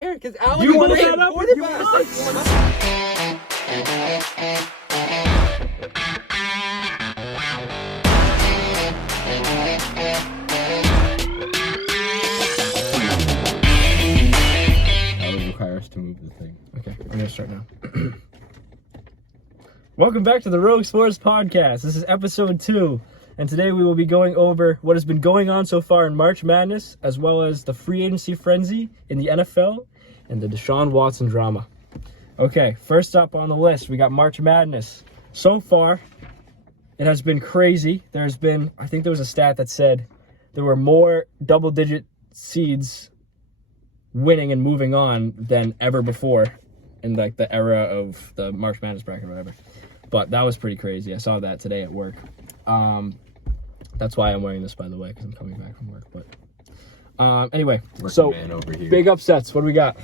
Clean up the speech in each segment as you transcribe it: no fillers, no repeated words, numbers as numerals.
Because Alex You won brought that that up. That would require us to move the thing. Okay, I'm gonna start now. Welcome back to the Rogue Sports Podcast. This is episode 2, and today we will be going over what has been going on so far in March Madness, as well as the free agency frenzy in the NFL and the Deshaun Watson drama. Okay, first up on the list, we got March Madness. So far, it has been crazy. There's been, I think there was a stat that said there were more double-digit seeds winning and moving on than ever before in like the era of the March Madness bracket or whatever. But that was pretty crazy. I saw that today at work. That's why I'm wearing this, by the way, because I'm coming back from work. But anyway, so Man over here. big upsets. What do we got?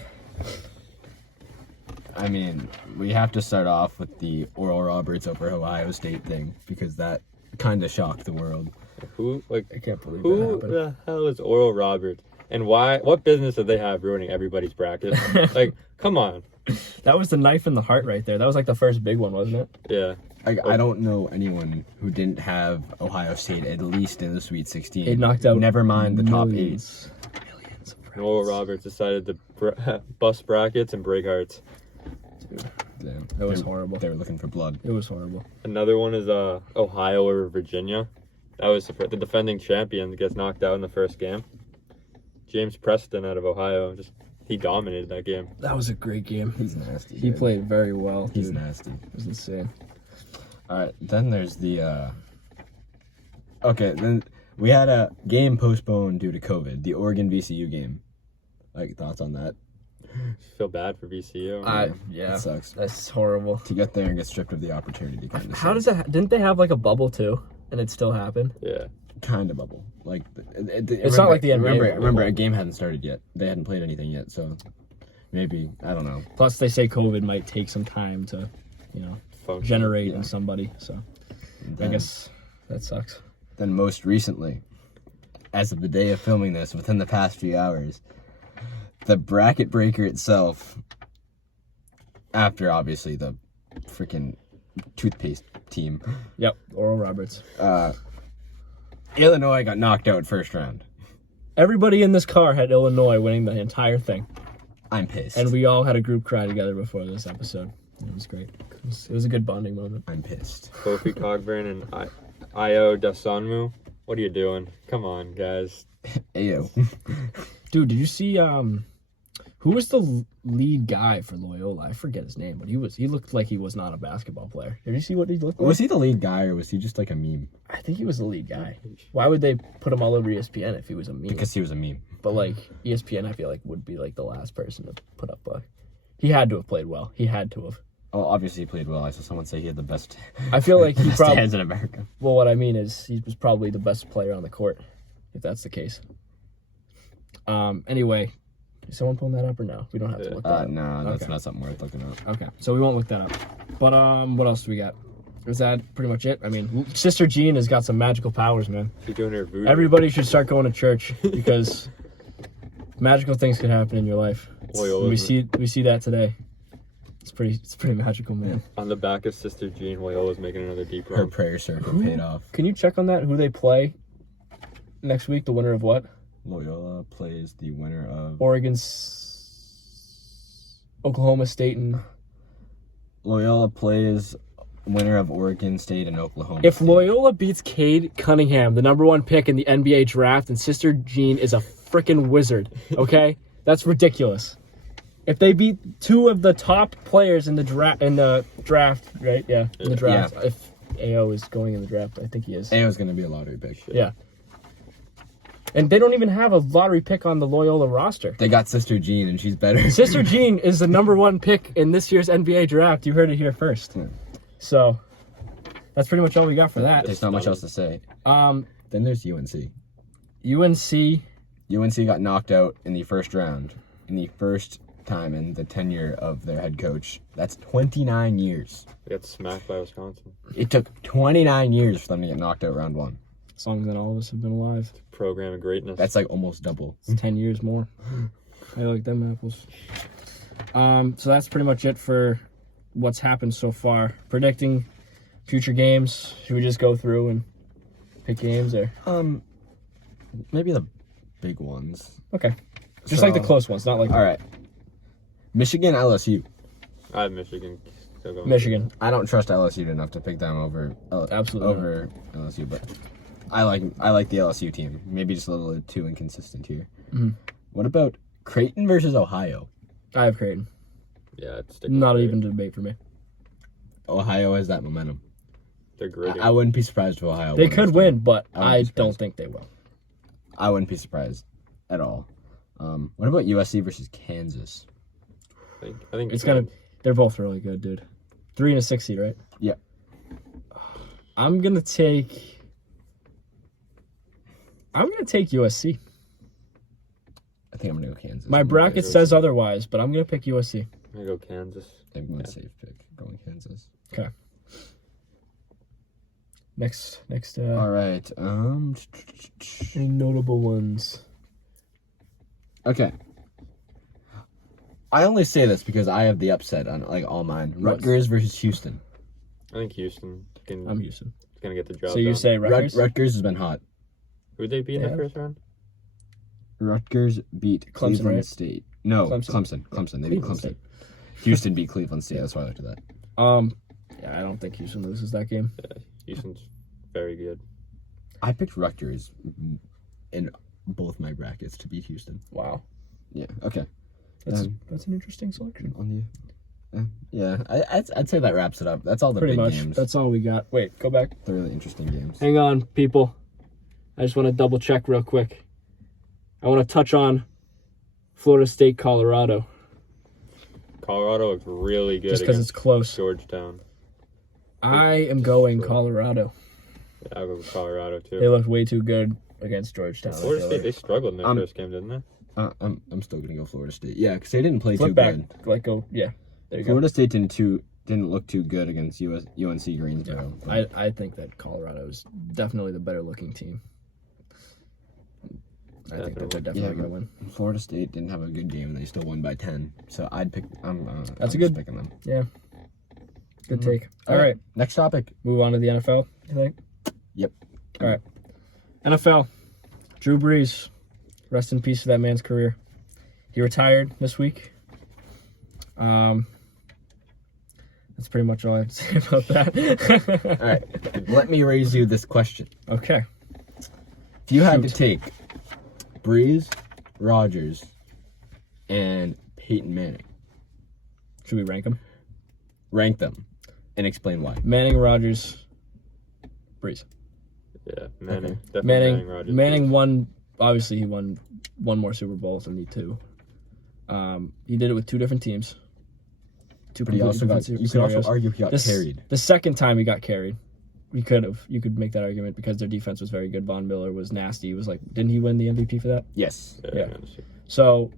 I mean, we have to start off with the Oral Roberts over Ohio State thing because that kind of shocked the world. I can't believe that Who happened. the hell is Oral Roberts? And why? What business do they have ruining everybody's bracket? Like, come on. That was the knife in the heart right there. That was like the first big one, wasn't it? Yeah. I don't know anyone who didn't have Ohio State at least in the Sweet 16. It knocked out Never mind the top 8. millions of And Oral Roberts decided to bust brackets and break hearts. Damn, That was horrible. They were looking for blood. It was horrible. Another one is Ohio over Virginia. That was the defending champion gets knocked out in the first game. James Preston out of Ohio, he dominated that game. That was a great game. He's nasty. He dude. played very well. He's dude. nasty. It was insane. All right, then there's the. Okay, then we had a game postponed due to COVID. The Oregon VCU game. Like, thoughts on that? Feel bad for VCU. Yeah, It sucks that's horrible. to get there and get stripped of the opportunity. Kind of. How does that? Didn't they have like a bubble too, and it still happened? Yeah. Kind of bubble. Like It's not like the NBA bubble. Remember, a game hadn't started yet. They hadn't played anything yet, so maybe I don't know. Plus, they say COVID might take some time to, Function. generate Yeah. in somebody. So Then, I guess that sucks. Then most recently, as of the day of filming this, within the past few hours, the bracket breaker itself, after obviously the freaking toothpaste team, Yep, Oral Roberts. Illinois got knocked out first round. Everybody in this car had Illinois winning the entire thing, I'm pissed. and we all had a group cry together before this episode. It was great. It was a good bonding moment. I'm pissed. Kofi Cogburn and Io Dasanmu. What are you doing? Come on, guys. Ayo. Dude, did you see who was the lead guy for Loyola? I forget his name, but he looked like he was not a basketball player. Did you see what he looked like? Was he the lead guy or was he just like a meme? I think he was the lead guy. Why would they put him all over ESPN if he was a meme? Because he was a meme. But like ESPN, I feel like would be like the last person to put up a. He had to have played well. He had to have. Oh, obviously he played well. I saw someone say he had the best. I feel like he best probably. hands in America. Well, what I mean is he was probably the best player on the court, if that's the case. Anyway, is someone pulling that up or no? We don't have to look that up. No, that's Okay. not something worth looking up. Okay, so we won't look that up. But what else do we got? Is that pretty much it? I mean, Sister Jean has got some magical powers, man. She's doing her voodoo. Everybody should start going to church because magical things can happen in your life. Loyola's We see that today. It's pretty magical, man. on the back of Sister Jean, Loyola's making another deep Her run. prayer circle paid off. Can you check on that? Who they play next week? The winner of what? Loyola plays the winner of. Oklahoma State and. Loyola plays winner of Oregon State and Oklahoma. If State. Loyola beats Cade Cunningham, the number 1 pick in the NBA draft, and Sister Jean is a freaking wizard, okay? That's ridiculous. If they beat 2 of the top players in the draft, right? Yeah, in the draft. Yeah. If AO is going in the draft, I think he is. Ayo's gonna be a lottery pick. Yeah. And they don't even have a lottery pick on the Loyola roster. They got Sister Jean and she's better. Sister Jean is the number 1 pick in this year's NBA draft. You heard it here first. Yeah. So that's pretty much all we got for that. There's not much else to say. Um, Then there's UNC. UNC. UNC got knocked out in the first round. In the first time in the tenure of their head coach. That's 29 years. They got smacked by Wisconsin. It took 29 years for them to get knocked out round 1. As long as all of us have been alive. Program of greatness. That's like almost double. It's 10 years more. I like them apples. So that's pretty much it for what's happened so far. Predicting future games. Should we just go through and pick games or? Maybe the big ones. Okay. Just like the close ones, not like. All right. Michigan, LSU. I have Michigan. Still going Michigan. I don't trust LSU enough to pick them over Absolutely over LSU, but I like the LSU team. Maybe just a little too inconsistent here. Mm-hmm. What about Creighton versus Ohio? I have Creighton. Yeah, it's Not even a debate for me. Ohio has that momentum. They're gritty. I wouldn't be surprised if Ohio. They could win, but I wouldn't be don't surprised. think they will. I wouldn't be surprised at all. What about USC versus Kansas? I think It's gonna. They're both really good, dude. 3 and a 6 seed, right? Yeah. I'm gonna take USC. I think I'm gonna go Kansas. My bracket says otherwise, but I'm gonna pick USC. I'm gonna go Kansas. I think I'm going safe pick. Going Kansas. Okay. Next. All right. Any notable ones? Okay. I only say this because I have the upset on like all mine. Rutgers versus Houston. I think Houston I'm Houston. gonna get the job So you done. say Rutgers? Rutgers has been hot. Who'd they beat in Yeah. the first round? Rutgers beat Clemson, Cleveland right? State. No, Clemson. Clemson. They beat Cleveland Clemson. State. Houston beat Cleveland State. That's why I looked at that. Yeah, I don't think Houston loses that game. Houston's very good. I picked Rutgers in both my brackets to beat Houston. Wow. Yeah. Okay. That's an interesting selection. On you. Yeah. I'd say that wraps it up. That's all the Pretty big much. games. That's all we got. Wait, go back. the really interesting games. Hang on, people. I just want to double check real quick. I want to touch on Florida State, Colorado. Colorado looks really good Just because it's against close. Georgetown. I am going Colorado. Yeah, I'll go with Colorado too. They looked way too good against Georgetown. I Florida feel State, like. they struggled in their first game, didn't they? I'm still gonna go Florida State. Yeah, because they didn't play Flip too back. good. Like, go. Yeah. There you Florida State didn't look too good against UNC Greensboro. go. I think that Colorado is definitely the better looking team. I think that they're definitely going to win. Florida State didn't have a good game and they still won by 10. So I'd pick. I'm That's I'm good. just picking them. Yeah. Good take. All right. Next topic. Move on to the NFL, you think? Yep. All right. NFL. Drew Brees. Rest in peace to that man's career. He retired this week. That's pretty much all I have to say about that. All right. Let me raise you this question. Okay. If you had to Shoot. take Brees, Rodgers, and Peyton Manning, Should we rank them? rank them and explain why. Manning, Rodgers, Brees. Yeah, Manning. Okay. Definitely Manning. Rodgers. Manning won. Obviously, he won one more Super Bowls than me too. He did it with two different teams. Two But he completely also different you could also scenarios. argue he got carried. The second time he got carried, you could make that argument because their defense was very good. Von Miller was nasty. He was like, didn't he win the MVP for that? Yes. Yeah. honestly. So,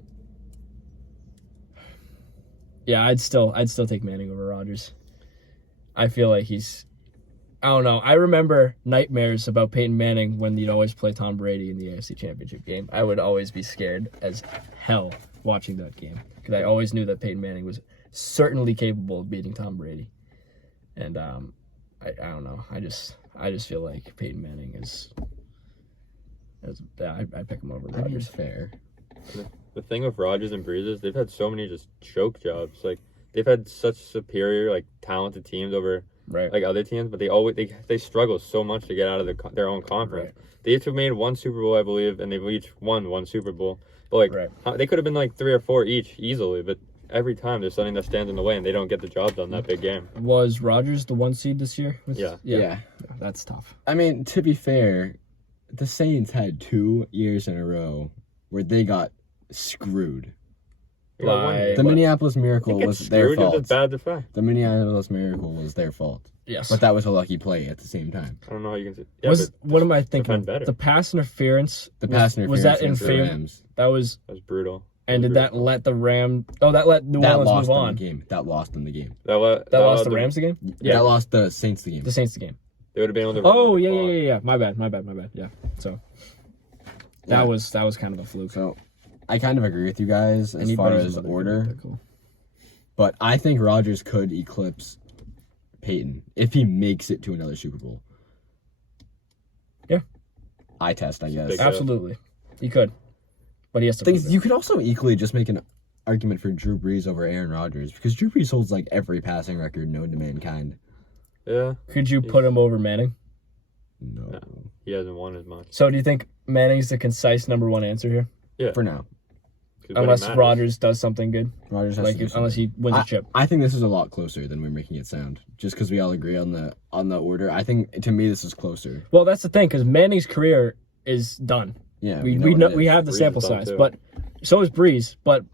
yeah, I'd still take Manning over Rodgers. I feel like I don't know. I remember nightmares about Peyton Manning when you'd always play Tom Brady in the AFC Championship game. I would always be scared as hell watching that game because I always knew that Peyton Manning was certainly capable of beating Tom Brady. And I don't know. I just feel like Peyton Manning is. I pick him over I mean, Rodgers. fair. The thing with Rodgers and Brees is they've had so many just choke jobs. Like they've had such superior, like talented teams over Right. like other teams, but they struggle so much to get out of their own conference. Right. They each have made one Super Bowl, I believe, and they've each won one Super Bowl. But like Right. they could have been like 3 or 4 each easily, but every time there's something that stands in the way and they don't get the job done that big game. Was Rodgers the 1 seed this year? Yeah. That's tough. I mean, to be fair, the Saints had 2 years in a row where they got screwed. They got one By- game. The Minneapolis Miracle They get was their screwed, it was fault. just bad defense. The Minneapolis Miracle was their fault. Yes. But that was a lucky play at the same time. I don't know how you can say. What am I thinking? defend better. The pass interference. The pass interference was that in against the favor? Rams. That was. That was brutal. And did that let the Ram? Oh, that let New That Orleans lost move them on. the game. That lost them the game. That That lost the Rams the game. That lost the Saints the game. The Saints the game. They would have been able to. Oh yeah. My bad. Yeah. So that was kind of a fluke. So I kind of agree with you guys as far as order, but I think Rodgers could eclipse Peyton if he makes it to another Super Bowl. Yeah. Eye test, I guess. Absolutely. He could. But he has to prove it. You could also equally just make an argument for Drew Brees over Aaron Rodgers, because Drew Brees holds like every passing record known to mankind. Yeah. Could you put him over Manning? No. He hasn't won as much. So do you think Manning's the concise number one answer here? Yeah. For now. Unless Rodgers does something good. Rodgers has Like, to do unless he wins a chip. I think this is a lot closer than we're making it sound. Just because we all agree on the order. I think, to me, this is closer. Well, that's the thing, because Manning's career is done. Yeah, we have the Brees sample is done size, too. but so is Brees. But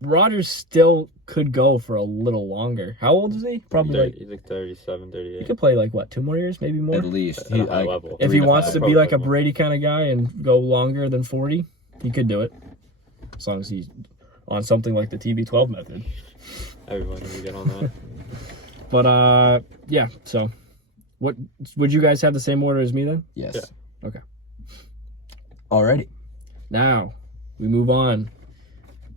Rodgers still could go for a little longer. How old is he? Probably He's like 37, 38. he could play like what, 2 more years, maybe more. At least. At a high level. If 3 he to wants 5. to be like a Brady kind of guy and go longer than 40, he could do it. As long as he's on something like the TB12 method. Everyone needs to get on that. But yeah. So, what would you guys have the same order as me then? Yes. Yeah. Okay. Alrighty. Now we move on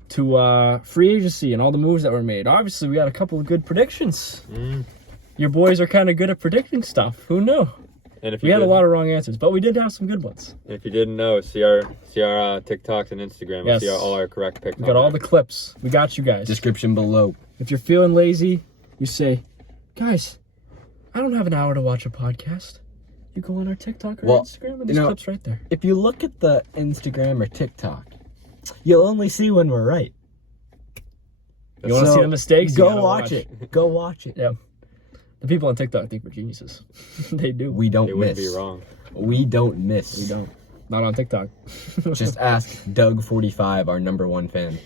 to free agency and all the moves that were made. Obviously, we got a couple of good predictions. Your boys are kind of good at predicting stuff. Who knew? And if We had a lot of wrong answers, but we did have some good ones. If you didn't know, see our TikToks and Instagram. Yes. See all our correct picks. We got all the clips. We got you guys. Description below. If you're feeling lazy, you say, guys, I don't have an hour to watch a podcast. You go on our TikTok or Instagram, and there's clips right there. If you look at the Instagram or TikTok, you'll only see when we're right. You want to see the mistakes? You Go gotta watch it. Go watch it. Yeah. The people on TikTok think we're geniuses. They do. We don't It miss. wouldn't be wrong. We don't miss. We don't. Not on TikTok. Just ask Doug45, our #1 fan.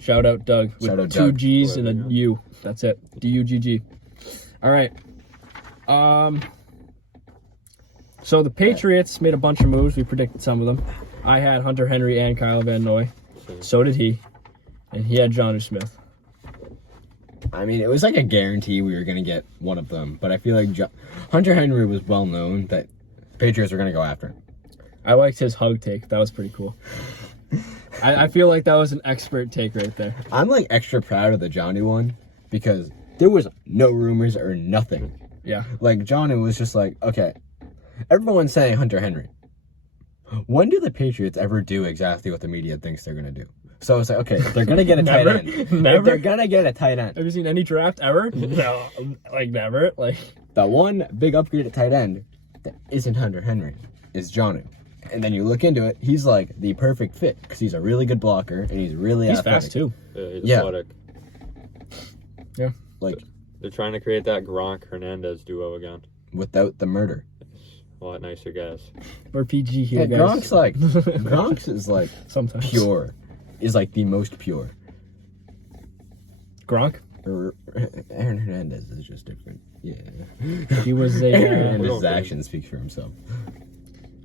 Shout out Doug with Shout out 2 Doug. G's and a U. That's it. D-U-G-G. All right. So the Patriots made a bunch of moves. We predicted some of them. I had Hunter Henry and Kyle Van Noy. So did he. And he had Jonnu Smith. I mean, it was like a guarantee we were going to get one of them, but I feel like Hunter Henry was well known that Patriots were going to go after him. I liked his hug take. That was pretty cool. I feel like that was an expert take right there. I'm like extra proud of the Johnny one because there was no rumors or nothing. Yeah. Like Johnny was just like, okay, everyone's saying Hunter Henry. When do the Patriots ever do exactly what the media thinks they're going to do? So it's like, okay, if they're going to get a tight end. If they're going to get a tight end. Have you seen any draft ever? No. Like, never. Like, The one big upgrade at tight end that isn't Hunter Henry is Johnny. And then you look into it, he's like the perfect fit because he's a really good blocker and he's really athletic. fast too. Yeah, he's Yeah. athletic. Yeah. Like, They're trying to create that Gronk-Hernandez duo again. without the murder. A lot nicer guys. We're PG here, Yeah, guys. Gronk's like, Gronk's is like Sometimes. pure. Is like the most pure. Gronk? Aaron Hernandez is just different. Yeah. He was a... Aaron We Hernandez's don't think- action speaks for himself.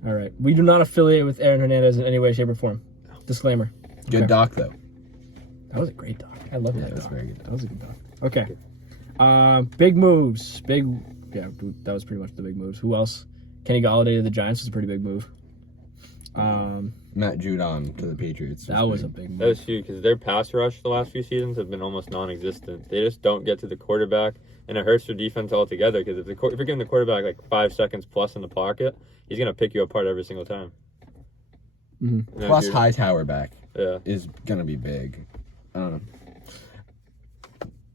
All right. We do not affiliate with Aaron Hernandez in any way, shape, or form. Disclaimer. Good Okay. doc, though. That was a great doc. I love that that's doc. very good. That was a good doc. Okay. Big moves. Yeah, that was pretty much the big moves. Who else? Kenny Golladay to the Giants was a pretty big move. Matt Judon to the Patriots. That was a big That move. was huge because their pass rush the last few seasons have been almost non-existent. They just don't get to the quarterback, and it hurts their defense altogether because if you're giving the quarterback like 5 seconds plus in the pocket, he's going to pick you apart every single time. Mhm. And then Plus if you're- Hightower back Yeah. is gonna be big. I don't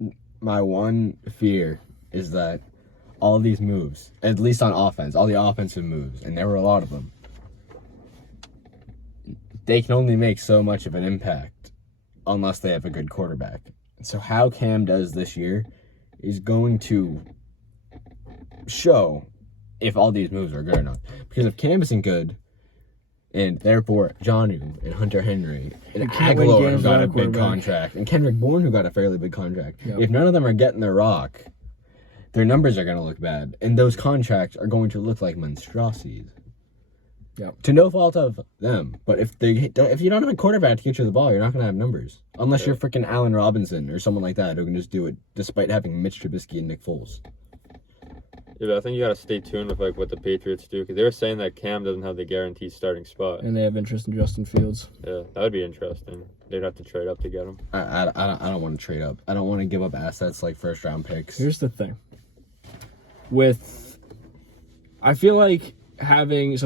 know. My one fear is that all these moves, at least on offense, all the offensive moves, and there were a lot of them, they can only make so much of an impact unless they have a good quarterback. So how Cam does this year is going to show if all these moves are good or not. Because if Cam isn't good, and therefore Jonnu and Hunter Henry and can't win Aguilar games who got a without a big quarterback. contract, and Kendrick Bourne who got a fairly big contract, Yep. if none of them are getting their rock, their numbers are going to look bad. And those contracts are going to look like monstrosities. Yep. To no fault of them, but if you don't have a quarterback to get you the ball, you're not gonna have numbers. Unless you're freaking Allen Robinson or someone like that who can just do it, despite having Mitch Trubisky and Nick Foles. Yeah, but I think you got to stay tuned with like what the Patriots do because they were saying that Cam doesn't have the guaranteed starting spot. And they have interest in Justin Fields. Yeah, that would be interesting. They'd have to trade up to get him. I don't want to trade up. I don't want to give up assets like first round picks. Here's the thing. I feel like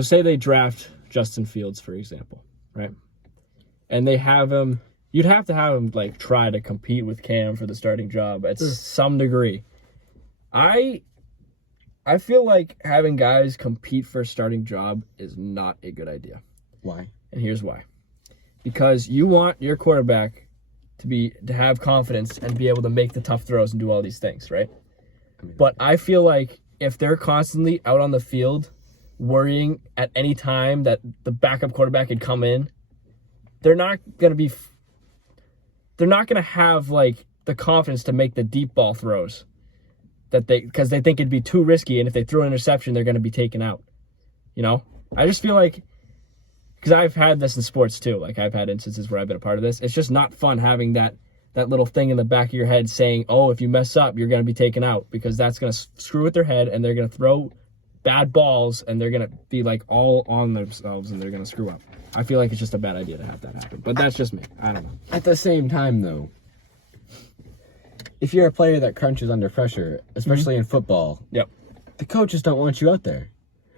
say they draft Justin Fields, for example, right? And they have him, you'd have to have him like try to compete with Cam for the starting job at some degree. I feel like having guys compete for a starting job is not a good idea. Why? And here's why. Because you want your quarterback to have confidence and be able to make the tough throws and do all these things, right? But I feel like if they're constantly out on the field worrying at any time that the backup quarterback could come in, they're not going to have like the confidence to make the deep ball throws because they think it'd be too risky, and if they throw an interception, they're going to be taken out. You know? I just feel like, because I've had this in sports too, like I've had instances where I've been a part of this. It's just not fun having that little thing in the back of your head saying, oh, if you mess up, you're going to be taken out, because that's going to screw with their head, and they're going to throw bad balls, and they're going to be like all on themselves, and they're going to screw up. I feel like it's just a bad idea to have that happen, but that's just me. I don't know. At the same time, though, if you're a player that crunches under pressure, especially in football, Yep. the coaches don't want you out there.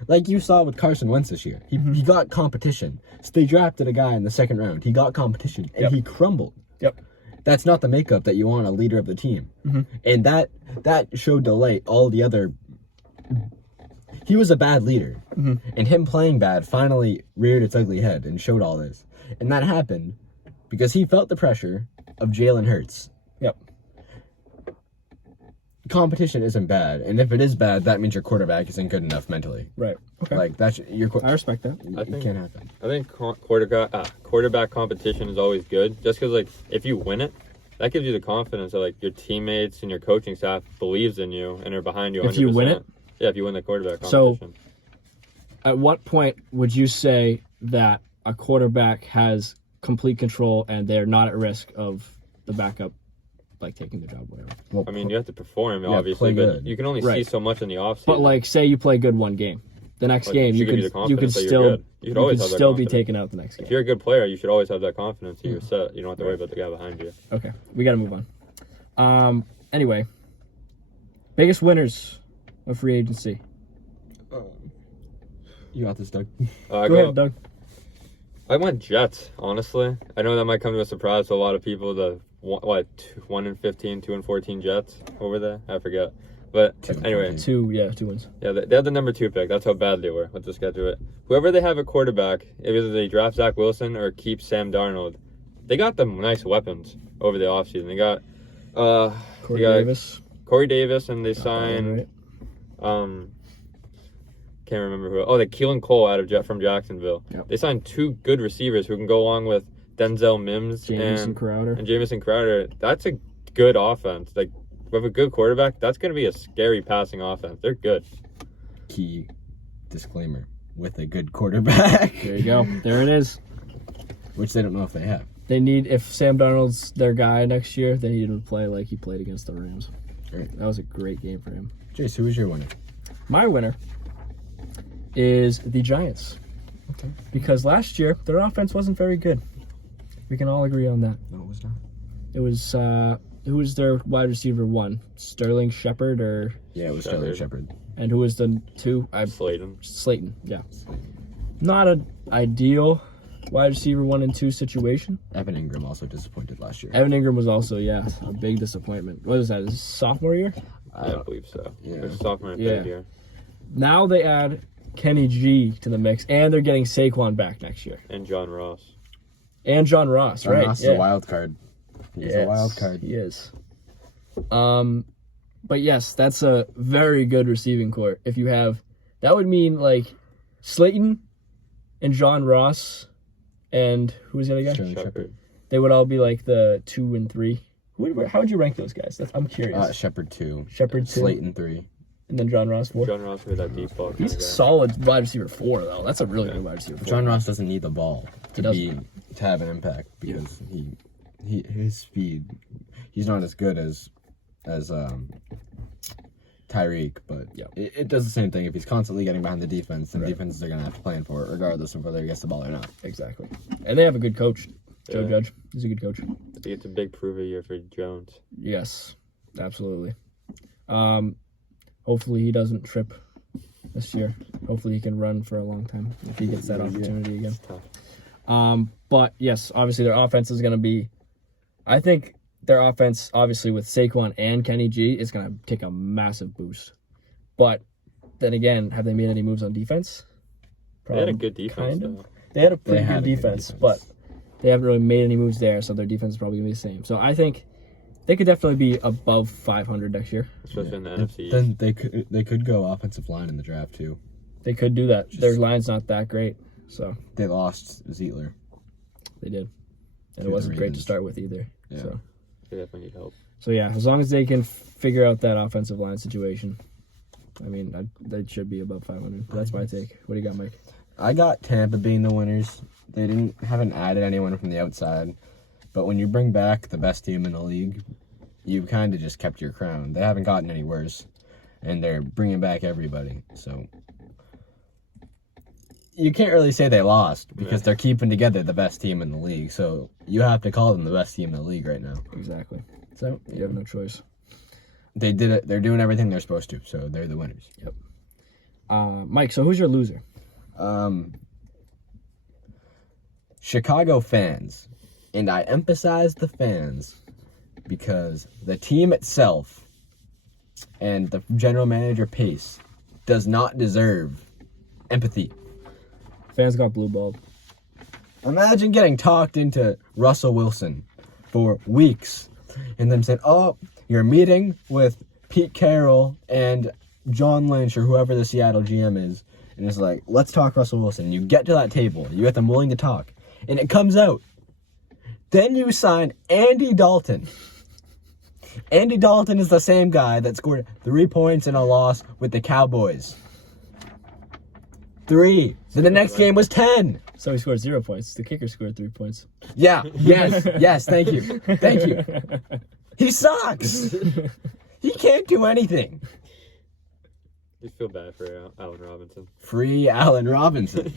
Like you saw with Carson Wentz this year. He got competition. So they drafted a guy in the second round. He got competition, and he crumbled. Yep. That's not the makeup that you want a leader of the team. And that showed delight all the other... He was a bad leader. And him playing bad finally reared its ugly head and showed all this. And that happened because he felt the pressure of Jalen Hurts. Yep. Competition isn't bad, and if it is bad, that means your quarterback isn't good enough mentally. Right. Okay. Like that's your. I respect that. It can't happen. I think quarterback competition is always good, just because like if you win it, that gives you the confidence that like your teammates and your coaching staff believes in you and are behind you. 100%. If you win it, yeah, if you win the quarterback competition. So, at what point would you say that a quarterback has complete control and they're not at risk of the backup, like taking the job, whatever? Well, I mean, you have to perform, yeah, obviously, play but good. you can only see Right. so much in the offseason. But like, say you play good one game, the next Like, game should you give you the could confidence that you're still good. You could always have that still be confidence. taken out the next game. If you're a good player, you should always have that confidence that you're set. You don't have to worry about the guy behind you. Okay, we got to move on. Anyway, biggest winners of free agency. You got this, Doug. Go ahead, Doug. I went Jets, honestly. I know that might come to a surprise to a lot of people. The 1-15, 2-14 Jets over there. I forget. But anyway, 2 wins. yeah, they had the number 2 pick. That's how bad they were. Let's just get to it. Whoever they have at quarterback, either they draft Zach Wilson or keep Sam Darnold, they got them nice weapons over the offseason. They got Corey Davis, and they signed can't remember who. Oh, the Keelan Cole from Jacksonville. Yep. They signed 2 good receivers who can go along with Denzel Mims Jamison Crowder. and Jamison Crowder. That's a good offense. Like with a good quarterback, that's going to be a scary passing offense. They're good. Key disclaimer: with a good quarterback. There you go. There it is. Which they don't know if they have. They need, if Sam Darnold's their guy next year, they need him to play like he played against the Rams. Right. That was a great game for him. Jace, who is your winner? My winner is the Giants. Okay. Because last year, their offense wasn't very good. We can all agree on that. No, it was not. It was, who was their wide receiver 1? Sterling Shepard or... Yeah, it was Sterling Shepard. And who was the 2? Slayton, yeah. Not an ideal wide receiver 1 and 2 situation. Evan Ingram also disappointed last year. Evan Ingram was also, a big disappointment. What is that, his sophomore year? I believe so. Yeah. Their sophomore and Yeah. third year. Now they add Kenny G to the mix, and they're getting Saquon back next year. And John Ross. And John Ross, right? Ross is a wild card. He's a wild card. He is. But yes, that's a very good receiving core. If you have, that would mean like Slayton and John Ross, and who was the other guy? Sterling Shepard. They would all be like the 2 and 3. How would you rank those guys? I'm curious. Shepard 2. Shepard 2. Slayton 3. And then John Ross 4. John Ross with that deep ball. He's a solid wide receiver 4, though. That's a really good wide receiver 4. John Ross doesn't need the ball He to have an impact because his speed, he's not as good as Tyreek, but Yeah. it does the same thing. If he's constantly getting behind the defense, then Right. defenses are going to have to plan for it, regardless of whether he gets the ball or not. Exactly. And they have a good coach, Joe Yeah. Judge. He's a good coach. I think it's a big prove a year for Jones. Yes, absolutely. Hopefully he doesn't trip this year. Hopefully he can run for a long time if he gets that opportunity again. It's tough. But yes, obviously their offense is going to be. I think their offense, obviously with Saquon and Kenny G, is going to take a massive boost. But then again, have they made any moves on defense? They had a good defense, kind of. though. They had a pretty had good a good defense, defense. but they haven't really made any moves there, so their defense is probably going to be the same. So I think they could definitely be above 500 next year. Especially in the And NFC East. then they could go offensive line in the draft too. They could do that. Their line's not that great, so They lost Zeitler. they did. And To it the wasn't great to Ravens. start with either. Yeah. So. They definitely need help. So yeah, as long as they can figure out that offensive line situation, I mean, they should be above 500. That's my take. What do you got, Mike? I got Tampa being the winners. They haven't added anyone from the outside, but when you bring back the best team in the league, you've kind of just kept your crown. They haven't gotten any worse, and they're bringing back everybody. So you can't really say they lost because they're keeping together the best team in the league. So you have to call them the best team in the league right now. Exactly. So you have no choice. They did it. They're doing everything they're supposed to. So they're the winners. Mike, so who's your loser? Chicago fans, and I emphasize the fans because the team itself and the general manager Pace does not deserve empathy. Fans got blue balled. Imagine getting talked into Russell Wilson for weeks and them saying, oh, you're meeting with Pete Carroll and John Lynch or whoever the Seattle GM is. And it's like, let's talk Russell Wilson. You get to that table. You get them willing to talk. And it comes out. Then you sign Andy Dalton. Andy Dalton is the same guy that scored 3 points in a loss with the Cowboys. 3. Then the next game was 10. So he scored 0 points. The kicker scored 3 points. Yeah. Yes. Thank you. He sucks. He can't do anything. You feel bad for Allen Robinson. Free Allen Robinson.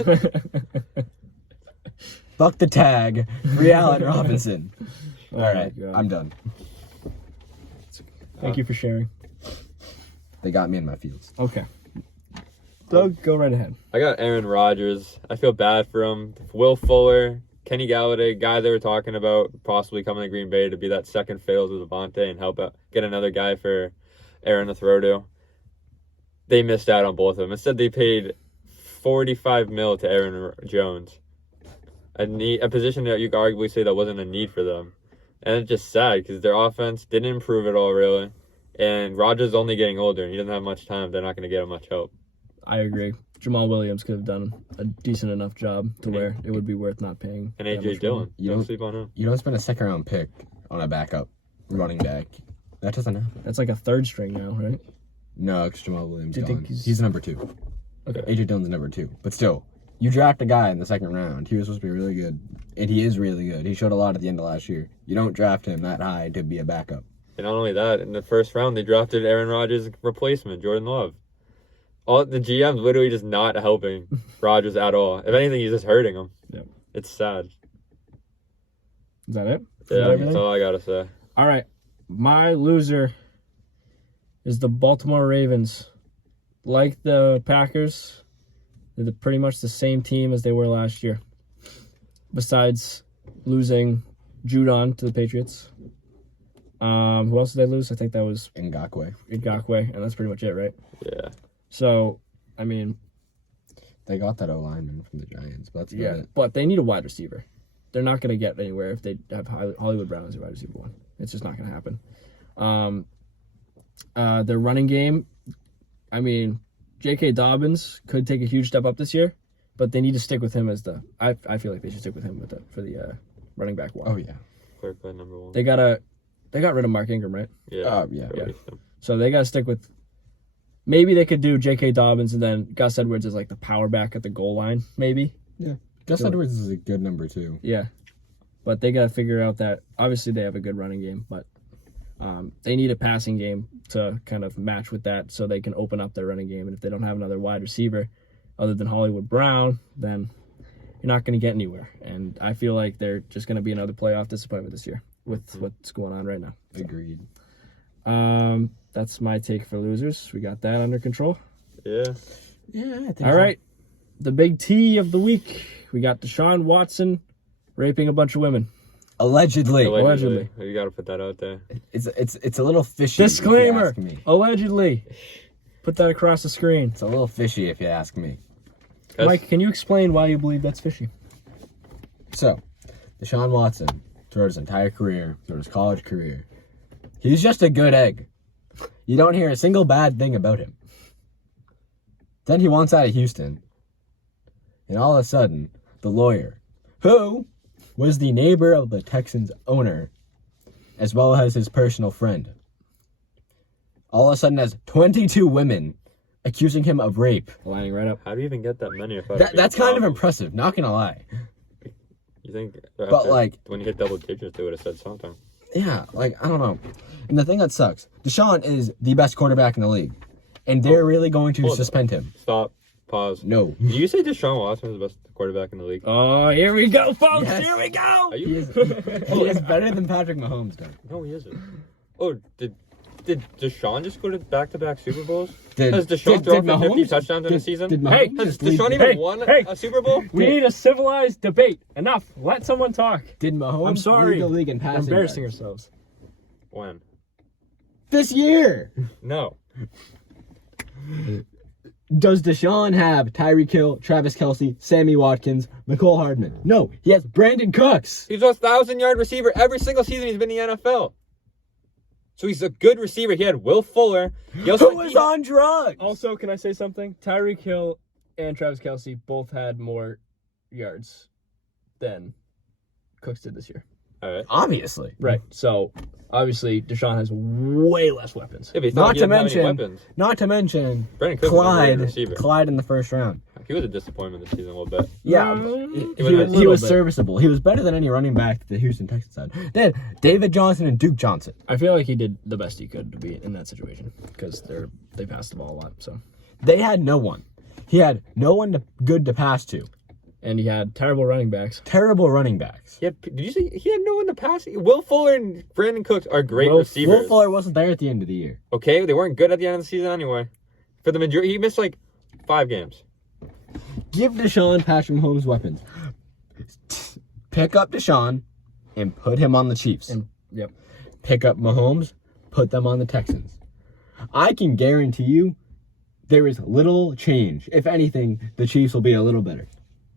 Fuck the tag. Free Allen Robinson. All right. God. I'm done. Thank you for sharing. They got me in my fields. Okay. Doug, go right ahead. I got Aaron Rodgers. I feel bad for him. Will Fuller, Kenny Galladay, guy they were talking about possibly coming to Green Bay to be that second fiddle to Devontae and help out get another guy for Aaron to throw to. They missed out on both of them. Instead, they paid $45 million to Aaron Jones. A position that you could arguably say that wasn't a need for them. And it's just sad because their offense didn't improve at all, really. And Rodgers is only getting older, and he doesn't have much time. They're not going to get him much help. I agree. Jamal Williams could have done a decent enough job to where it would be worth not paying. And that A.J. much Dillon. money. Don't sleep on him. You don't spend a second-round pick on a backup running back. That doesn't happen. That's like a third string now, right? No, because Jamal Williams Do you gone. think he's- He's number 2. Okay. A.J. Dillon's number 2. But still, you draft a guy in the second round. He was supposed to be really good. And he is really good. He showed a lot at the end of last year. You don't draft him that high to be a backup. And not only that, in the first round, they drafted Aaron Rodgers' replacement, Jordan Love. All the GM's literally just not helping Rodgers at all. If anything, he's just hurting him. Yep. It's sad. Is that it? Is that Yeah, everything? that's all I gotta say. All right. My loser is the Baltimore Ravens. Like the Packers, they're pretty much the same team as they were last year. Besides losing Judon to the Patriots. Who else did they lose? I think that was Ngakoue. Ngakoue, and that's pretty much it, right? Yeah. So, I mean, They got that O-lineman from the Giants, but that's about yeah, it. but they need a wide receiver. They're not going to get anywhere if they have Hollywood Brown as a wide receiver one. It's just not going to happen. Their running game, I mean, J.K. Dobbins could take a huge step up this year, but they need to stick with him as the. I feel like they should stick with him for the running back one. Oh, yeah. Clear cut number 1. They got rid of Mark Ingram, right? Yeah. Yeah. Released him. So they got to stick with. Maybe they could do J.K. Dobbins and then Gus Edwards is like the power back at the goal line. Maybe. Gus So- Edwards is a good number 2. Yeah, but they got to figure out that obviously they have a good running game, but They need a passing game to kind of match with that so they can open up their running game. And if they don't have another wide receiver other than Hollywood Brown, then you're not going to get anywhere. And I feel like they're just going to be another playoff disappointment this year with what's going on right now. Agreed. That's my take for losers. We got that under control. Yeah. Yeah, I think All right. The big T of the week. We got Deshaun Watson raping a bunch of women. Allegedly. Allegedly. You got to put that out there. It's a little fishy. Disclaimer. If you ask me. Allegedly. Put that across the screen. It's a little fishy if you ask me. Mike, can you explain why you believe that's fishy? So, Deshaun Watson, throughout his entire career, throughout his college career, he's just a good egg. You don't hear a single bad thing about him. Then he wants out of Houston. And all of a sudden, the lawyer, who was the neighbor of the Texans owner, as well as his personal friend, all of a sudden has 22 women accusing him of rape. Lining right up. How do you even get that many? That's kind of impressive, not gonna lie. You think? But, like, when you hit double digits, they would have said something. Yeah, like, I don't know. And the thing that sucks, Deshaun is the best quarterback in the league. And they're really going to suspend him. Stop. Pause. No. Did you say Deshaun Watson is the best quarterback in the league? Oh, here we go, folks. Yes. Here we go. Are He you? is better than Patrick Mahomes, though. No, he isn't. Oh, did Deshaun just go to back-to-back Super Bowls? Did- Has Deshaun did thrown for Mahomes- 50 touchdowns in a season? Did Hey, Mahomes Has just lead- Deshaun even Hey, won hey. a Super Bowl? We need a civilized debate. Enough. Let someone talk. Did Mahomes I'm sorry. lead the league in We're passing embarrassing yards? ourselves. When? This year! No. Does Deshaun have Tyreek Hill, Travis Kelce, Sammy Watkins, McCole Hardman? No, he has Brandon Cooks. He's a 1,000-yard receiver every single season he's been in the NFL. So he's a good receiver. He had Will Fuller. He also Who was on drugs? Also, can I say something? Tyreek Hill and Travis Kelce both had more yards than Cooks did this year. All right. Obviously. Right. So, obviously, Deshaun has way less weapons. Yeah, but he's Not he to doesn't have any mention, weapons. not to mention, Brandon Cooks is a great Clyde, receiver. Clyde in the first round. He was a disappointment this season a little bit. Yeah, Mm, he was a was little bit. serviceable. He was better than any running back the Houston Texans had. They had David Johnson and Duke Johnson. I feel like he did the best he could to be in that situation because they passed the ball a lot. So, They had no one. He had no one good to pass to. and he had terrible running backs. Terrible running backs. Did you say he had no one to pass? Will Fuller and Brandon Cooks are great Will receivers. Will Fuller wasn't there at the end of the year. Okay, they weren't good at the end of the season anyway. For the majority, he missed like 5 games. Give Deshaun Patrick Mahomes weapons. Pick up Deshaun and put him on the Chiefs. And yep. Pick up Mahomes, put them on the Texans. I can guarantee you there is little change. If anything, the Chiefs will be a little better.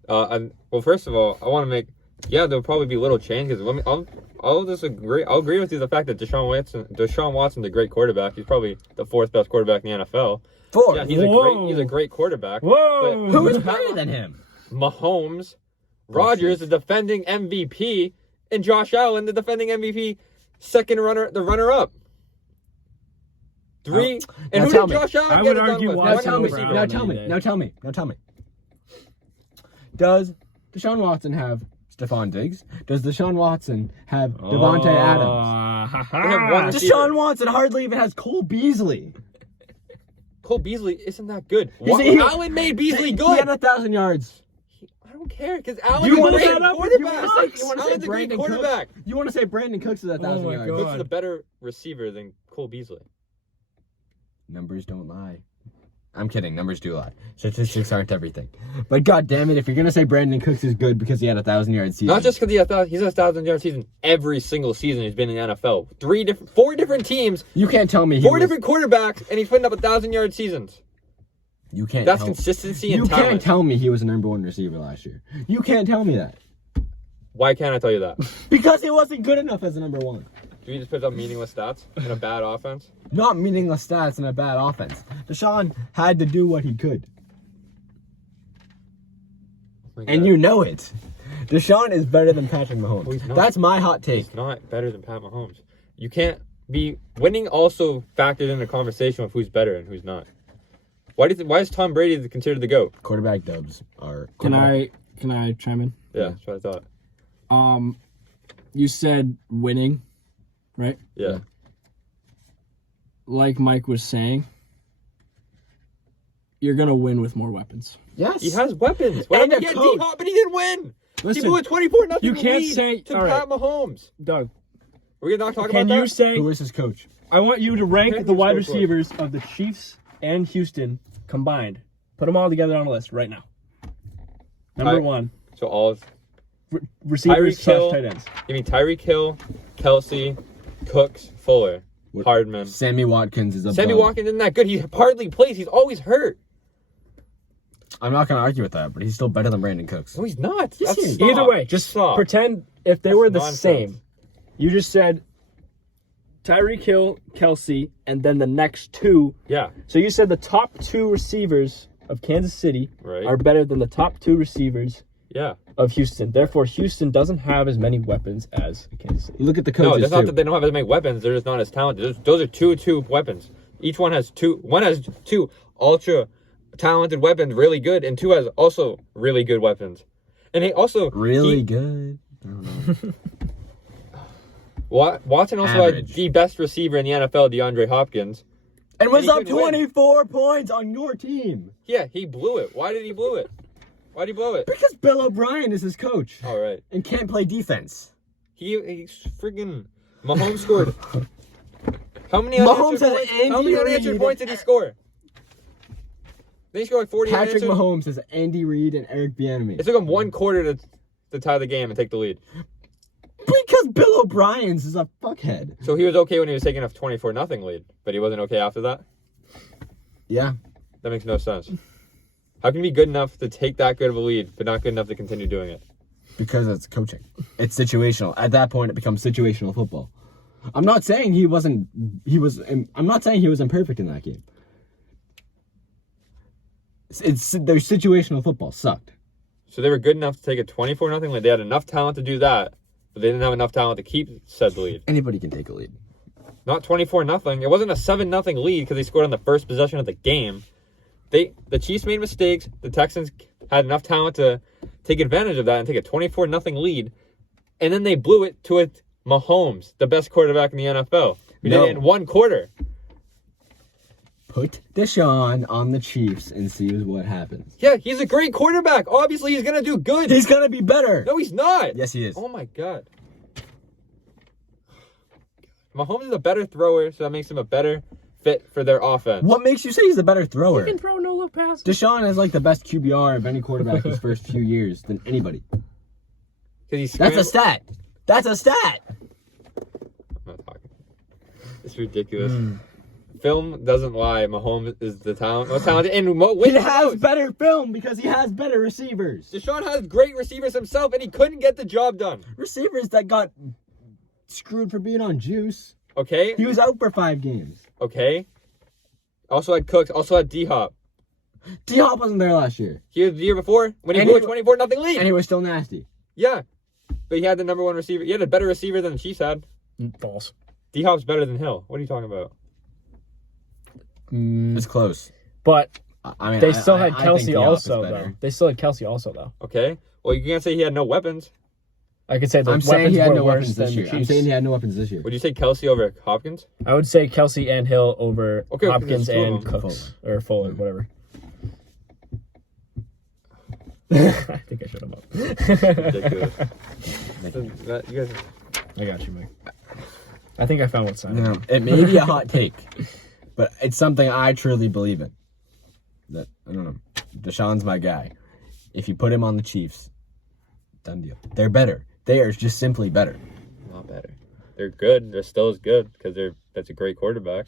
Well, first of all, I want to make there'll probably be little change because I'll disagree. I'll agree with you the fact that Deshaun Watson's a great quarterback. He's probably the 4th best quarterback in the NFL. Four. Yeah, Whoa. he's a great quarterback. Whoa! Who is better than him? Mahomes, Rodgers, the defending MVP, and Josh Allen, the defending MVP, the runner-up. 3. And who tell did me. Josh Allen I get would it done argue with? Watson Now tell me. over Now Allen tell any me. day. Now tell me. Now tell me. Does Deshaun Watson have Stephon Diggs? Does Deshaun Watson have Devontae Adams? They have one receiver. Deshaun Watson hardly even has Cole Beasley. Cole Beasley isn't that good. He- Allen made Beasley He good. had 1,000 yards. I don't care because Allen's You a wanna great say- you quarterback. wanna say Allen's a great Brandon Cooks? quarterback. You want to say Brandon Cooks is 1,000 my yards? God. Cooks is a better receiver than Cole Beasley. Numbers don't lie. I'm kidding. Numbers do lie. Statistics aren't everything. But God damn it, if you're gonna say Brandon Cooks is good because he had 1,000-yard season, Not just because he's a 1,000-yard season every single season he's been in the NFL. 4 different teams, you can't tell me. 4 different quarterbacks, and he's putting up 1,000-yard seasons. You can't. That's tell, consistency and You talent. can't tell me he was a number 1 receiver last year. You can't tell me that Why can't I tell you that? because he wasn't good enough as a number 1. Do we just put up meaningless stats in a bad offense? Not meaningless stats and a bad offense. Deshaun had to do what he could, and you know it. Deshaun is better than Patrick Mahomes. he's not. That's my hot take. He's not better than Pat Mahomes. You can't be winning. Also factored in the conversation of who's better and who's not. Why is Tom Brady considered the GOAT? Quarterback dubs are. Can I chime in? Yeah, that's what I thought. You said winning, right? Yeah. like Mike was saying, you're going to win with more weapons. Yes. He has weapons. Why And did he a get coach. D-Hop, but he didn't win? Listen, he blew a 24-0 you can't lead say- to all right. Pat Mahomes. Doug, We're going to not talk can about you that? say... Who is his coach? I want you to rank Pick the who's wide go for it. receivers of the Chiefs and Houston combined. Put them all together on a list right now. Number one, So all of... receivers Tyreek Hill. / tight ends. Give me Tyreek Hill, Kelsey, Cooks, Fuller, Hardman. Sammy Watkins is a Sammy bum. Watkins isn't that good. He hardly plays. He's always hurt. I'm not going to argue with that, but he's still better than Brandon Cooks. No, he's not. Yes, That's he is. stop. Either way, just Stop. pretend if they That's were the nonsense. same. You just said Tyreek Hill, Kelsey, and then the next two. Yeah. So you said the top two receivers of Kansas City Right. are better than the top two receivers Yeah. of Houston. Therefore, Houston doesn't have as many weapons as Kansas City. Look at the No, coaches, that's not too. that they don't have as many weapons. They're just not as talented. Those are two weapons. Each one has two. One has two ultra talented weapons, really good, and two has also really good weapons. And he also Really good. I don't know. Watson also had Average. the best receiver in the NFL, DeAndre Hopkins. And was he up could win. 24 points on your team. Yeah, he blew it. Why did he blow it? Why did he blow it? Because Bill O'Brien is his coach. All right. And can't play defense. He's freaking Mahomes scored. How many Mahomes unanswered has points? Andy How many unanswered Reid. points did he score? Did he score like 40 Patrick unanswered? Mahomes has Andy Reid and Eric Bieniemy. It took him one quarter to tie the game and take the lead. Because Bill O'Brien's is a fuckhead. So he was okay when he was taking a 24-0 lead, but he wasn't okay after that? Yeah. That makes no sense. How can you be good enough to take that good of a lead, but not good enough to continue doing it? Because it's coaching. It's situational. At that point, it becomes situational football. I'm not saying he was imperfect in that game. Their situational football sucked. So they were good enough to take a 24-0 lead. They had enough talent to do that, but they didn't have enough talent to keep said lead. Anybody can take a lead. Not 24-0. It wasn't a 7-0 lead because they scored on the first possession of the game. The Chiefs made mistakes. The Texans had enough talent to take advantage of that and take a 24-0 lead, and then they blew it to Mahomes, the best quarterback in the NFL. We did it in one quarter. Put Deshaun on the Chiefs and see what happens. Yeah, he's a great quarterback. Obviously, he's gonna do good. He's gonna be better. No, he's not. Yes, he is. Oh my god. Mahomes is a better thrower, so that makes him a better fit for their offense. What makes you say he's the better thrower? He can throw no-look passes. Deshaun is like the best QBR of any quarterback his first few years than anybody. Because That's a stat. That's a stat. I'm not talking. It's ridiculous. Film doesn't lie. Mahomes is the most talented. And He has better film because he has better receivers. Deshaun has great receivers himself, and he couldn't get the job done. Receivers that got screwed for being on juice. Okay? He was out for 5 games. Okay? Also had Cooks. Also had D-Hop. D-Hop wasn't there last year. He was the year before when he And blew a he- 24-0 lead. And he was still nasty. Yeah. But he had the number one receiver. He had a better receiver than the Chiefs had. False. D-Hop's better than Hill. What are you talking about? It's close. But I mean, they still had I think Kelsey D-Hop is also, better. though. They still had Kelsey also, though. Okay? Well, you can't say he had no weapons. I could say the I'm weapons saying he had were no worse weapons than this the year. I'm Chiefs. saying he had no weapons this year. Would you say Kelsey over Hopkins? I would say Kelsey and Hill over Okay, Hopkins there's two of and them. Cooks. Or Fuller, whatever. I think I shut him up. Ridiculous. You guys... I got you, Mike. I think I found what's on You know, it may be a hot take, but it's something I truly believe in. That I don't know. Deshaun's my guy. If you put him on the Chiefs, done deal. They're better. They are just simply better. Not better. They're good. They're still as good because that's a great quarterback.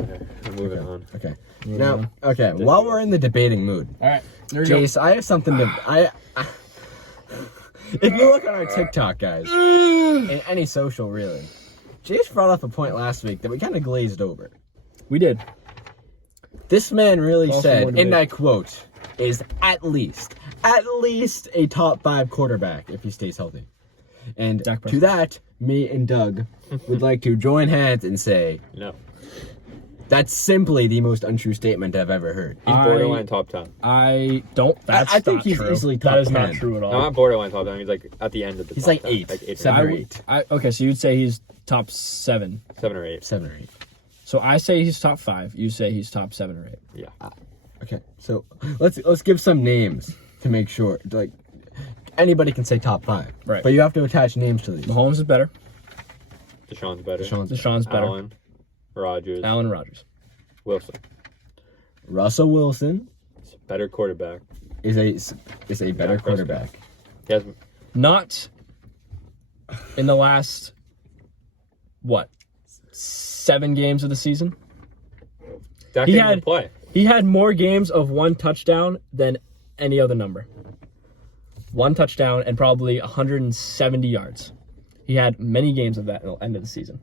Okay, we're moving on. Okay. Now, okay. While we're in the debating mood, All right. There we go. Jace, I have something to. If you look on our TikTok, guys, in any social, really, Jace brought up a point last week that we kind of glazed over. We did. This man really Also said, motivated. and I quote, is at least a top 5 quarterback if he stays healthy. And Dak to Prescott. that, me and Doug would like to join hands and say, No. that's simply the most untrue statement I've ever heard. He's borderline top 10. I don't. That's I think not he's true. easily That top is not 10. true at all. No, not borderline top 10. He's like at the end of the He's top like 10. 8, Like 8 or 7 9. or 8. Okay, so you'd say he's top 7. 7 or 8. 7 or 8. So I say he's top 5. You say he's top 7 or 8. Yeah. Okay, so let's give some names to make sure. Like, anybody can say top 5. Right. But you have to attach names to these. Mahomes is better. Deshaun's better. Deshaun's better. Allen. Rodgers. Allen Rodgers. Wilson. Russell Wilson It's a better quarterback. is a better Dak Prescott. quarterback. He has Not in the last, 7 games of the season? Dak He didn't had- even play. He had more games of 1 touchdown than any other number. 1 touchdown and probably 170 yards. He had many games of that at the end of the season.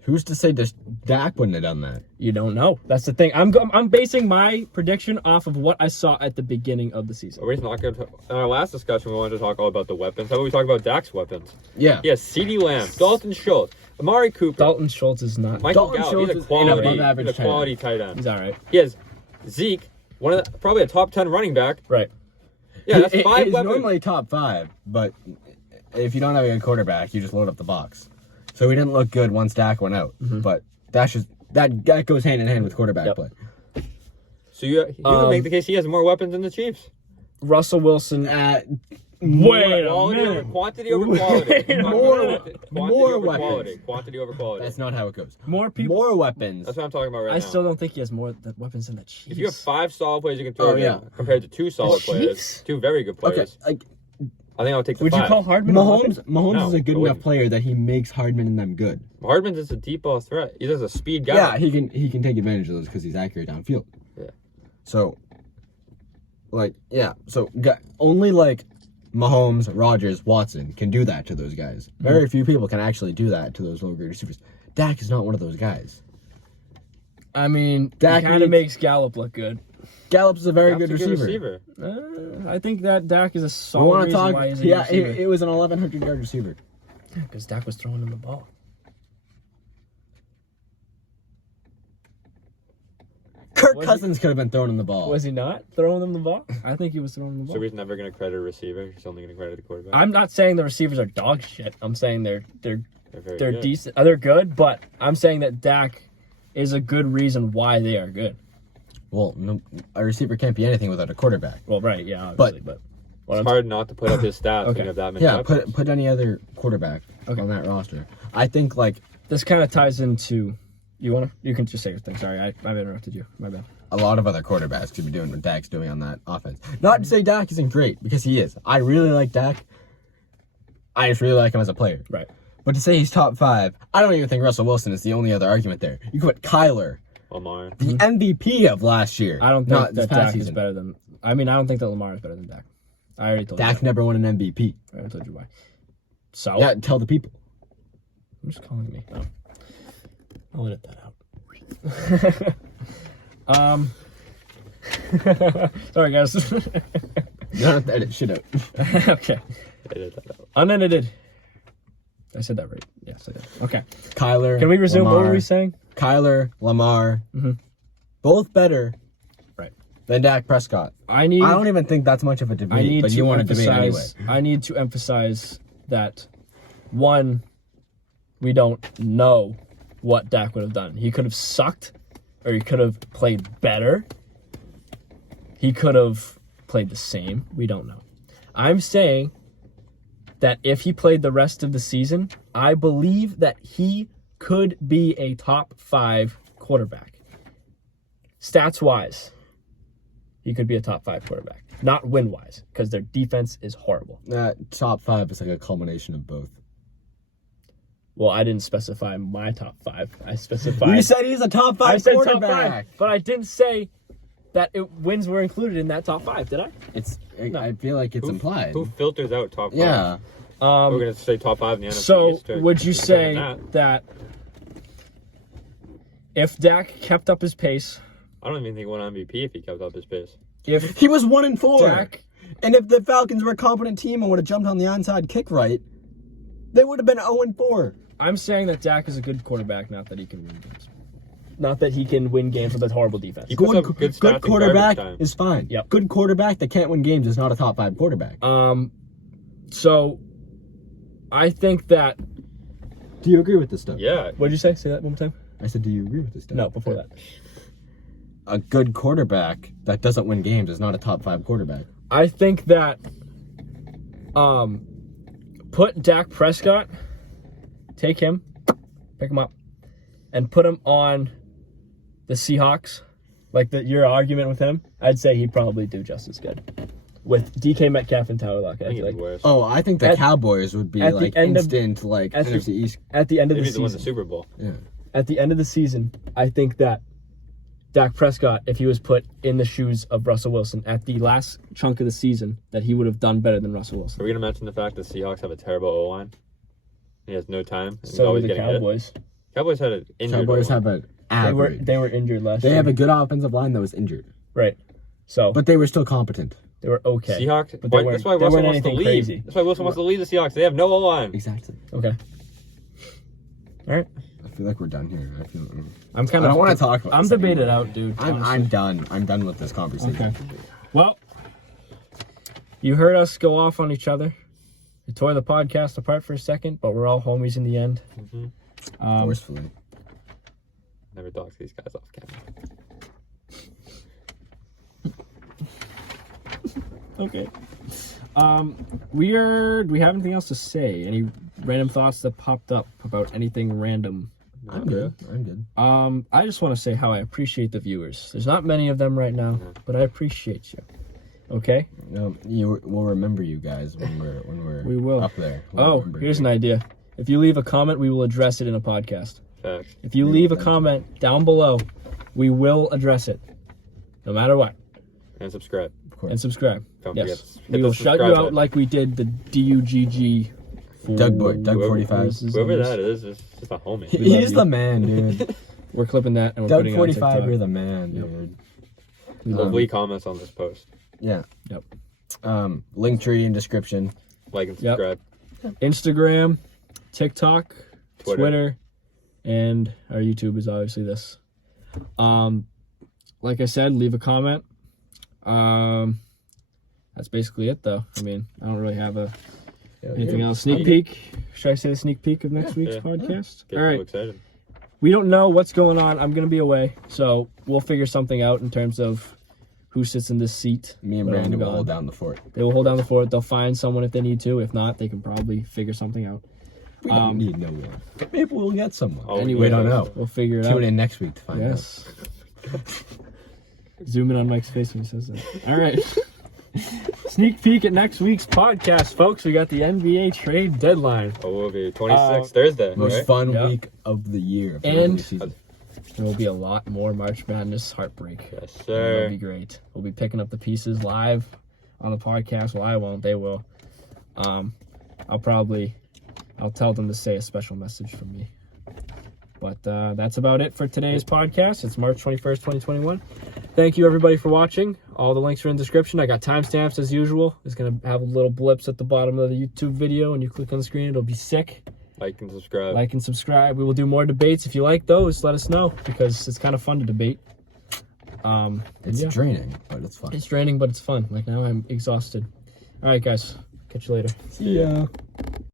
Who's to say Dak wouldn't have done that? You don't know. That's the thing. I'm basing my prediction off of what I saw at the beginning of the season. Are we not going to? In our last discussion, we wanted to talk all about the weapons. How about we talk about Dak's weapons? Yeah. He has CeeDee Lamb, Dalton Schultz, Amari Cooper, Dalton Schultz is not. Michael Dalton Gallup. Schultz He's is a quality, an above-average he's a quality tight end. He's all right. He has Zeke, probably a top 10 running back. Right. Yeah, that's It 5 is weapons. normally top 5, but if you don't have a good quarterback, you just load up the box. So he didn't look good once Dak went out, but that goes hand in hand with quarterback Yep. play. So you would make the case he has more weapons than the Chiefs. Russell Wilson. Wait a Quality over minute. quantity over quality. More over weapons. quality. Quantity over quality. That's not how it goes. More people. More weapons. That's what I'm talking about right now. I still don't think he has more weapons than the Chiefs. If you have 5 solid players you can throw compared to 2 solid Chiefs? players, 2 very good Okay, players, like I think I'll take the Would 5. you call Hardman a weapon? Mahomes No, is a good I enough wouldn't. player that he makes Hardman and them good. Hardman's just a deep ball threat. He's just a speed guy. Yeah, he can take advantage of those because he's accurate downfield. Yeah. So, only like Mahomes, Rodgers, Watson can do that to those guys. Very few people can actually do that to those low grade receivers. Dak is not one of those guys. I mean, Dak he kind of makes Gallup look good. Gallup's a very That's good a receiver. I think that Dak is a We solid want to reason talk. why he's a Yeah, receiver. it was an 1,100-yard receiver. Because Dak was throwing him the ball. Kirk Was Cousins could have been throwing him the ball. Was he not throwing them the ball? I think he was throwing them the So ball. he's never going to credit a receiver. He's only going to credit the quarterback. I'm not saying the receivers are dog shit. I'm saying they're They're very they're good. decent. They're good, but I'm saying that Dak is a good reason why they are good. Well, no, a receiver can't be anything without a quarterback. Well, right, yeah, obviously, but It's hard not to put up his stats when Okay. you have that many Yeah, weapons. put any other quarterback on that roster. I think this kind of ties into. You can just say your thing. Sorry, I've interrupted you. My bad. a lot of other quarterbacks could be doing what Dak's doing on that offense. Not to say Dak isn't great, because he is. I really like Dak. I just really like him as a player. Right. But to say he's top 5, I don't even think Russell Wilson is the only other argument there. You could put Kyler, Lamar. the MVP of last year. I don't not think this that past Dak is season. better than. I mean, I don't think that Lamar is better than Dak. I already told you. Dak never won an MVP. I already told you why. So Yeah, tell the people. I'm just calling me. Oh. I'll edit that out. Sorry guys. You don't have to edit shit out. Okay. Edit that out. Unedited. I said that right. Yes, I did. Okay. Kyler. Can we resume? Lamar, What were we saying? Kyler, Lamar, Mhm. both better Right. than Dak Prescott. I don't even think that's much of a debate, need but to you want to debate anyway. emphasize. I need to emphasize that one, we don't know what Dak would have done. He could have sucked, or he could have played better. He could have played the same. We don't know. I'm saying that if he played the rest of the season, I believe that he could be a top 5 quarterback. Stats wise, he could be a top 5 quarterback. Not win wise, because their defense is horrible. Top 5 is like a culmination of both. Well, I didn't specify my top 5. I specified. You said he's a top 5 I said top quarterback. 5, but I didn't say that wins were included in that top 5. Did I? I feel like it's implied. Who filters out top 5? Yeah. We're going to say top 5 in the NFC So East to would you say determine that if Dak kept up his pace, I don't even think he won MVP if he kept up his pace. if He was 1-4. Dak, And if the Falcons were a competent team and would have jumped on the onside kick right, they would have been 0-4. I'm saying that Dak is a good quarterback, not that he can win games. Not that he can win games with a horrible defense. He puts up good stats in quarterback garbage time. is fine. Yep. Good quarterback that can't win games is not a top 5 quarterback. So I think that Do you agree with this stuff? Yeah. What'd you say? Say that one more time. I said, do you agree with this stuff? No, before that. A good quarterback that doesn't win games is not a top 5 quarterback. I think that put Dak Prescott, take him, pick him up, and put him on the Seahawks. Like your argument with him, I'd say he'd probably do just as good. With DK Metcalf and Tyler Lockett. I think it'd be worse. Oh, I think the Cowboys would be like instant NFC East. At the end of Maybe the they won the season. Super Bowl. Yeah. At the end of the season, I think that Dak Prescott, if he was put in the shoes of Russell Wilson at the last chunk of the season, that he would have done better than Russell Wilson. Are we going to mention the fact that Seahawks have a terrible O-line? He has no time. and he's So do always the getting hit. Cowboys. Cowboys had an injured Cowboys O-line. have an average. They were injured last They year. have a good offensive line that was injured, Right. So but they were still competent. they were okay. Seahawks. But they weren't- That's why they Wilson weren't wants to anything leave. crazy. That's why Wilson wants to leave the Seahawks. They have no O-line. Exactly. Okay. All right. I feel like we're done here. I'm kind I of. don't want to talk about I'm this debated anymore. out, dude. I'm honestly. done. I'm done with this conversation. Okay. Well, you heard us go off on each other. We tore the podcast apart for a second, but we're all homies in the end. Mm-hmm. Forcefully. Never talk to these guys off camera. Okay. Do we have anything else to say? Any random thoughts that popped up about anything random? I'm good. I'm good. I just want to say how I appreciate the viewers. There's not many of them right now, but I appreciate you. Okay? We'll remember you guys when we're We will. up there. We'll remember Here's you. an idea. If you leave a comment, we will address it in a podcast. Facts. If you leave a comment down below, we will address it. No matter what. And subscribe. Of course. And subscribe. Don't Yes. forget to hit We the will shout you subscribe out button. like we did the DUGG. Doug 45. Whoever that is just a homie. He's the man, dude. We're clipping that and we're Doug putting it on 45, TikTok. you're the man, dude. Hopefully he comments on this post. Yeah. Yep. Link tree in description. Like and Yep. subscribe. Instagram, TikTok, Twitter. Twitter, and our YouTube is obviously this. Like I said, leave a comment. That's basically it, though. I mean, I don't really have anything else. Sneak peek. Should I say the sneak peek of next week's Yeah. podcast? Get All people right. excited. We don't know what's going on. I'm going to be away, so we'll figure something out in terms of who sits in this seat. Me and when I'm Brandon will gone. hold down the fort. They will hold down the fort. They'll find someone if they need to. If not, they can probably figure something out. We don't need no one. But maybe we'll get someone. Oh, Anyway, we don't know. We'll figure it out. Tune in next week to find out. Yes. Zoom in on Mike's face when he says that. All right. Sneak peek at next week's podcast, folks. We got the NBA trade deadline. Oh, we'll be 26th Thursday. Most right? fun Yep. week of the year. Of the And- regular season. There will be a lot more March Madness heartbreak. Yes, That'll sir. be great. We'll be picking up the pieces live on the podcast. Well, I won't. They will. I'll tell them to say a special message from me. But that's about it for today's podcast. It's March 21st, 2021. Thank you, everybody, for watching. All the links are in the description. I got timestamps as usual. It's going to have little blips at the bottom of the YouTube video. When you click on the screen, it'll be sick. Like and subscribe. Like and subscribe. We will do more debates. If you like those, let us know, because it's kind of fun to debate. It's yeah. draining, but it's fun. It's draining, but it's fun. Like, now I'm exhausted. All right, guys. Catch you later. See ya.